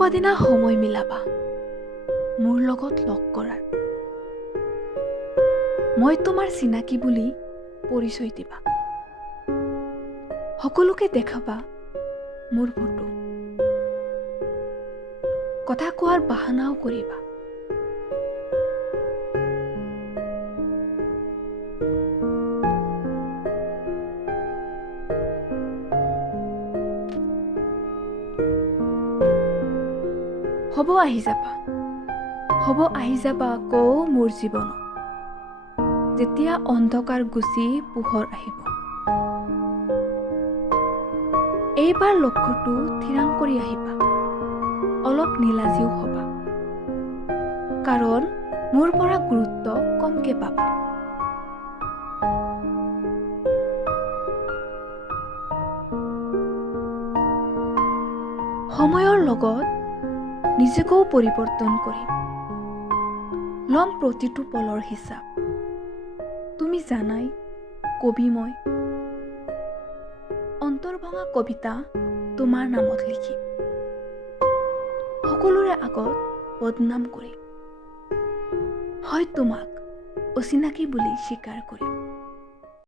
কোনোবা দিনা সময় মিলাবা মোৰ লগত লগ কৰাৰ। মই তোমাৰ চিনাকি বুলি পৰিচয় দিবা। সকলোকে দেখাবা মোৰ ফটো। কথা কোৱাৰ বাহানাও কৰিবা। হ'ব আহি যাবা আকৌ মোৰ জীৱনত, যেতিয়া অন্ধকাৰ গুচি পোহৰ আহিব। এইবাৰ লক্ষ্যটো থিৰাং কৰি আহিবা, অলপ নিলাজিও হবা, কাৰণ মোৰ পৰা গুৰুত্ব কমকে পাবা। সময়ৰ লগত নিজকও পৰিৱৰ্তন কৰিম, ল'ম প্ৰতিটো পলৰ হিচাপ। তুমি জানাই কবি মই, অন্তৰ ভঙা কবিতা তোমাৰ নামত লিখিম, সকলোৰে আগত বদনাম কৰিম, হয় তোমাক অচিনাকি বুলি স্বীকাৰ কৰিম।